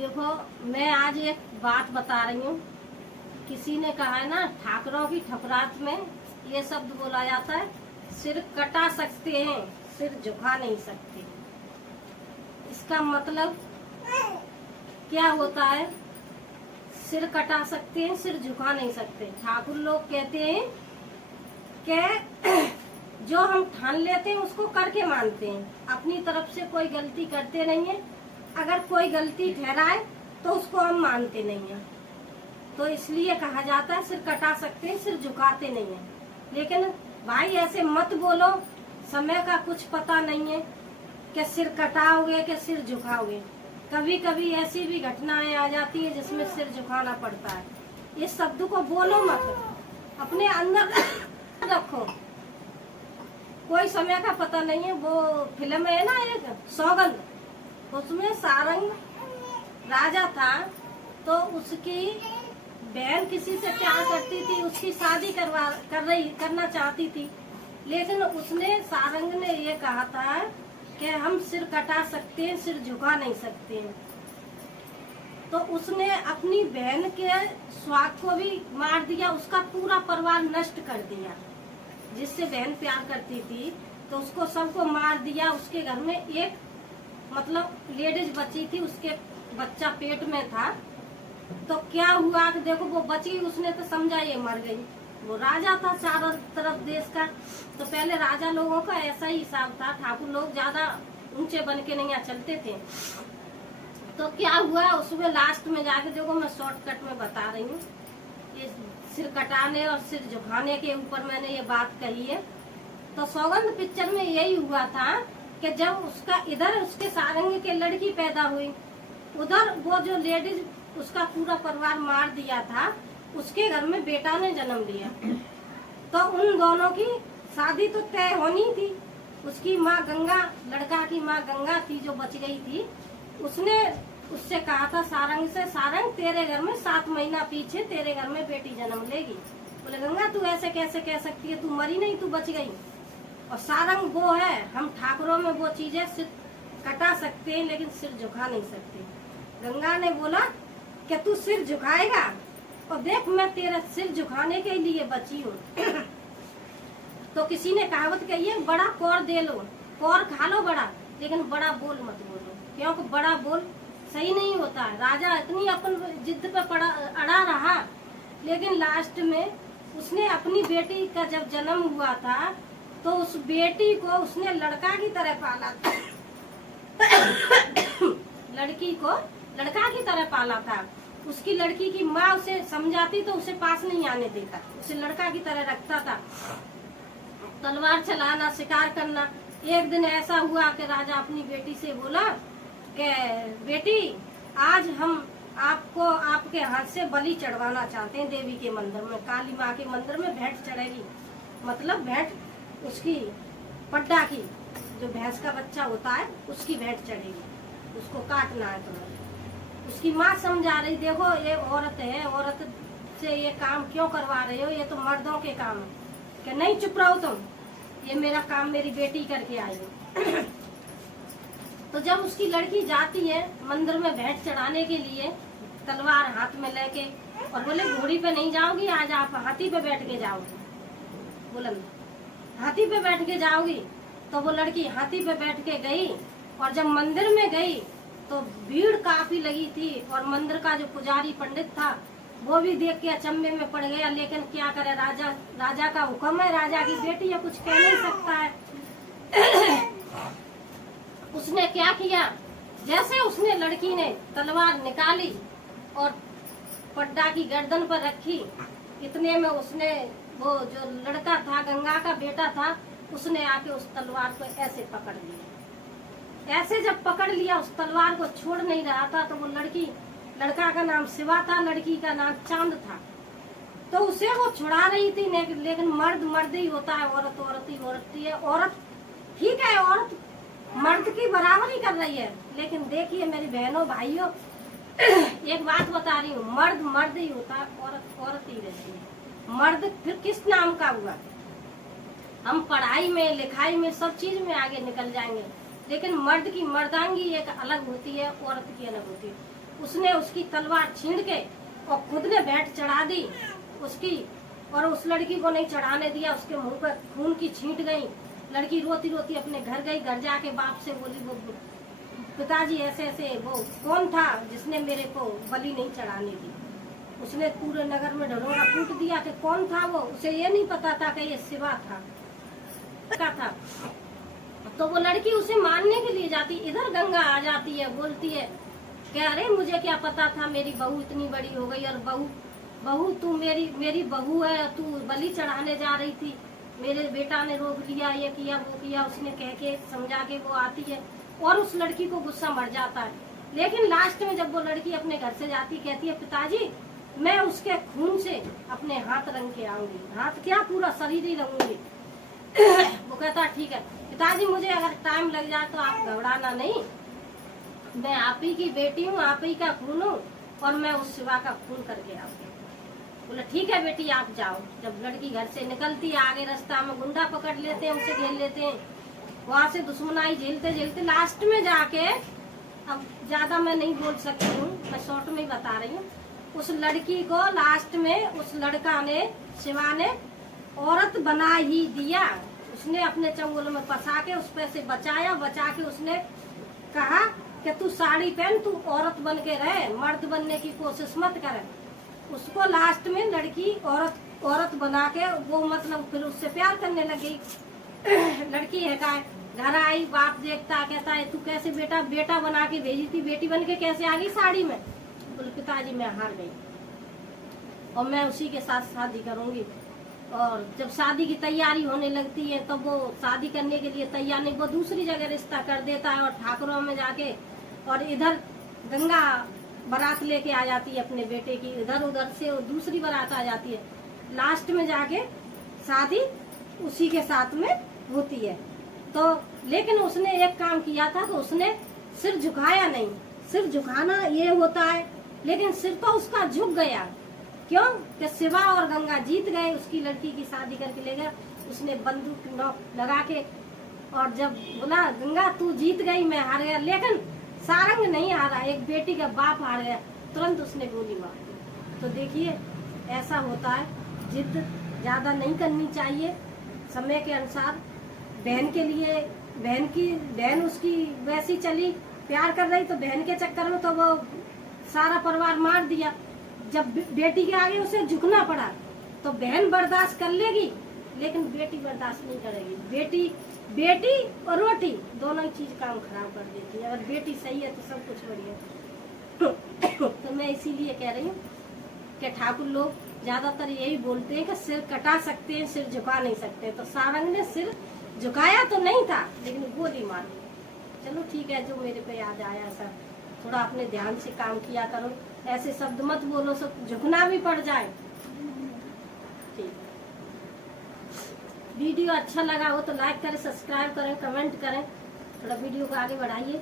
देखो, मैं आज एक बात बता रही हूँ। किसी ने कहा है ना, ठाकरों की ठकुरात में ये शब्द बोला जाता है, सिर कटा सकते हैं, सिर झुका नहीं सकते। इसका मतलब क्या होता है? सिर कटा सकते हैं, सिर झुका नहीं सकते। ठाकुर लोग कहते हैं कि जो हम ठान लेते हैं उसको करके मानते हैं, अपनी तरफ से कोई गलती करते नहीं है। अगर कोई गलती ठहराए तो उसको हम मानते नहीं है। तो इसलिए कहा जाता है सिर कटा सकते हैं, सिर झुकाते नहीं है। लेकिन भाई ऐसे मत बोलो, समय का कुछ पता नहीं है कि सिर कटाओगे कि सिर झुकाओगे। कभी कभी ऐसी भी घटनाएं आ जाती है जिसमें सिर झुकाना पड़ता है। इस शब्द को बोलो मत, अपने अंदर रखो। कोई समय का पता नहीं है। वो फिल्म है ना एक सौगंध, उसमें सारंग राजा था, तो उसकी बहन किसी से प्यार करती थी, उसकी शादी करना चाहती थी। लेकिन उसने सारंग ने ये कहा था कि हम सिर कटा सकते हैं, सिर झुका नहीं सकते हैं। तो उसने अपनी बहन के स्वाद को भी मार दिया, उसका पूरा परिवार नष्ट कर दिया। जिससे बहन प्यार करती थी तो उसको सबको मार दिया। उसके घर में एक मतलब लेडीज बची थी, उसके बच्चा पेट में था। तो क्या हुआ कि देखो वो बची, उसने तो समझा ये मर गई। वो राजा था चारों तरफ देश का, तो पहले राजा लोगों का ऐसा ही हिसाब था। ठाकुर लोग ज्यादा ऊंचे बन के नहीं चलते थे। तो क्या हुआ उसमें लास्ट में जाके, देखो मैं शॉर्टकट में बता रही हूँ, ये सिर कटाने और सिर झुकाने के ऊपर मैंने ये बात कही है। तो सौगंध पिक्चर में यही हुआ था कि जब उसका इधर उसके सारंग के लड़की पैदा हुई, उधर वो जो लेडीज उसका पूरा परिवार मार दिया था, उसके घर में बेटा ने जन्म लिया। तो उन दोनों की शादी तो तय होनी थी। उसकी माँ गंगा, लड़का की माँ गंगा थी जो बच गई थी। उसने उससे कहा था सारंग से, सारंग तेरे घर में 7 महीना पीछे तेरे घर में बेटी जन्म लेगी। बोले गंगा तू ऐसे कैसे कह सकती है, तू मरी नहीं, तू बच गई। और सारंग वो है, हम ठाकुरों में वो चीजें सिर कटा सकते हैं लेकिन सिर झुका नहीं सकते। गंगा ने बोला कि तू सिर झुकाएगा, और देख मैं तेरा सिर झुकाने के लिए बची हूँ। तो किसी ने कहावत कही है, बड़ा कौर दे लो, कौर खा लो बड़ा, लेकिन बड़ा बोल मत बोलो, क्योंकि बड़ा बोल सही नहीं होता है। राजा इतनी अपन जिद पे अड़ा रहा, लेकिन लास्ट में उसने अपनी बेटी का जब जन्म हुआ था तो उस बेटी को उसने लड़का की तरह पाला था। लड़की को लड़का की तरह पाला था। उसकी लड़की की माँ उसे समझाती तो उसे पास नहीं आने देता, उसे लड़का की तरह रखता था। तलवार चलाना, शिकार करना। एक दिन ऐसा हुआ कि राजा अपनी बेटी से बोला कि बेटी आज हम आपको आपके हाथ से बलि चढ़वाना चाहते हैं देवी के मंदिर में, काली माँ के मंदिर में भेंट चढ़ेगी। मतलब भेंट उसकी पड्डा की, जो भैंस का बच्चा होता है उसकी भेंट चढ़ेगी, उसको काटना है तुम्हें। उसकी माँ समझा रही, देखो ये औरत है, औरत से ये काम क्यों करवा रहे हो, ये तो मर्दों के काम है। कि नहीं चुप रहो तुम, ये मेरा काम मेरी बेटी करके आई है। तो जब उसकी लड़की जाती है मंदिर में भेंट चढ़ाने के लिए, तलवार हाथ में लेके, और बोले घोड़ी पे नहीं जाओगी, आज आप हाथी पे बैठ के जाओगी। बोला हाथी पे बैठ के जाओगी। तो वो लड़की हाथी पे बैठ के गई, और जब मंदिर में गई तो भीड़ काफी लगी थी, और मंदिर का जो पुजारी पंडित था वो भी देख के अचंभे में पड़ गया। लेकिन क्या करे, राजा का हुक्म है, राजा की बेटी है, कुछ कह नहीं सकता है। उसने क्या किया, जैसे उसने लड़की ने तलवार निकाली और पड्डा की गर्दन पर रखी, इतने में उसने, वो जो लड़का था गंगा का बेटा था, उसने आके उस तलवार को ऐसे पकड़ लिया। ऐसे जब पकड़ लिया, उस तलवार को छोड़ नहीं रहा था। तो वो लड़का का नाम शिवा था, लड़की का नाम चांद था। तो उसे वो छुड़ा रही थी, लेकिन मर्द मर्द ही होता है, औरत औरत ही होती है। औरत ठीक है, औरत मर्द की बराबरी कर रही है। लेकिन देखिए मेरी बहनों भाइयों, एक बात बता रही हूँ, मर्द मर्द ही होता है, औरत औरत ही रहती है। मर्द फिर किस नाम का हुआ? हम पढ़ाई में, लिखाई में, सब चीज में आगे निकल जाएंगे, लेकिन मर्द की मर्दांगी एक अलग होती है, औरत की अलग होती है। उसने उसकी तलवार छीन के और खुद ने बैठ चढ़ा दी उसकी, और उस लड़की को नहीं चढ़ाने दिया। उसके मुंह पर खून की छींट गई। लड़की रोती रोती अपने घर गई। घर जाके बाप से बोली, वो पिताजी ऐसे ऐसे, वो कौन था जिसने मेरे को बलि नहीं चढ़ाने दी। उसने पूरे नगर में ढरोरा कूट दिया कि कौन था वो। उसे ये नहीं पता था कि ये शिवा था। तो वो लड़की उसे मारने के लिए जाती, इधर गंगा आ जाती है, बोलती है कि अरे मुझे क्या पता था, मेरी बहू इतनी बड़ी हो गई, और बहू तू मेरी बहू है, तू बलि चढ़ाने जा रही थी, मेरे बेटा ने रोक लिया, ये किया वो किया। उसने कह के समझा के वो आती है और उस लड़की को गुस्सा मर जाता है। लेकिन लास्ट में जब वो लड़की अपने घर से जाती, कहती है पिताजी मैं उसके खून से अपने हाथ रंग के आऊंगी, हाथ क्या पूरा शरीर ही रंगूंगी। वो कहता ठीक है पिताजी, मुझे अगर टाइम लग जाए तो आप घबराना नहीं, मैं आप ही की बेटी हूँ, आप ही का खून हूँ, और मैं उस शिवा का खून करके आऊंगी। बोले ठीक है बेटी आप जाओ। जब लड़की घर से निकलती है, आगे रास्ता में गुंडा पकड़ लेते हैं, उसे घेर लेते हैं, वहां से दुश्मनाई झेलते झेलते लास्ट में जाके, अब ज्यादा मैं नहीं बोल सकती हूँ, मैं शॉर्ट में ही बता रही हूँ, उस लड़की को लास्ट में उस लड़का ने, शिवा ने औरत बना ही दिया। उसने अपने चंगुल में फंसा के उस पे से बचा के उसने कहा कि तू साड़ी पहन, तू औरत बन के रहे, मर्द बनने की कोशिश मत कर। उसको लास्ट में लड़की औरत बना के वो मतलब फिर उससे प्यार करने लगी। लड़की है का घर आई, बाप देखता, कहता है तू कैसे बेटा बना के भेजी थी, बेटी बन के कैसे आ गई साड़ी में। बोले पिताजी मैं हार गई और मैं उसी के साथ शादी करूंगी। और जब शादी की तैयारी होने लगती है तो वो शादी करने के लिए तैयार नहीं, वो दूसरी जगह रिश्ता कर देता है और ठाकुरों में जाके, और इधर गंगा बारात लेके आ जाती है अपने बेटे की, इधर उधर से दूसरी बारात आ जाती है। लास्ट में जाके शादी उसी के साथ में होती है। तो लेकिन उसने एक काम किया था, तो उसने सिर झुकाया नहीं। सिर झुकाना ये होता है, लेकिन सिर तो उसका झुक गया। क्यों कि शिवा और गंगा जीत गए, उसकी लड़की की शादी करके ले गया। उसने बंदूक नोक लगा के, और जब बोला गंगा तू जीत गई मैं हार गया, लेकिन सारंग नहीं हारा, एक बेटी का बाप हार गया, तुरंत उसने गोली मार दी। तो देखिए ऐसा होता है, जिद ज्यादा नहीं करनी चाहिए, समय के अनुसार। बहन के लिए बहन उसकी वैसी चली, प्यार कर रही, तो बहन के चक्कर में तो वो सारा परिवार मार दिया। जब बेटी के आगे उसे झुकना पड़ा तो बहन बर्दाश्त कर लेगी, लेकिन बेटी बर्दाश्त नहीं करेगी। बेटी और रोटी दोनों ही चीज काम खराब कर देती है। अगर बेटी सही है तो सब कुछ बढ़िया। तो मैं इसीलिए कह रही हूँ कि ठाकुर लोग ज्यादातर यही बोलते हैं कि सिर कटा सकते हैं, सिर झुका नहीं सकते। तो सारंग ने सिर झुकाया तो नहीं था, लेकिन गोली मार दी। चलो ठीक है, जो मेरे पे याद आया ऐसा थोड़ा अपने ध्यान से काम किया करो, ऐसे शब्द मत बोलो सब झुकना भी पड़ जाए। ठीक, वीडियो अच्छा लगा हो तो लाइक करें, सब्सक्राइब करें, कमेंट करें, थोड़ा वीडियो को आगे बढ़ाइए।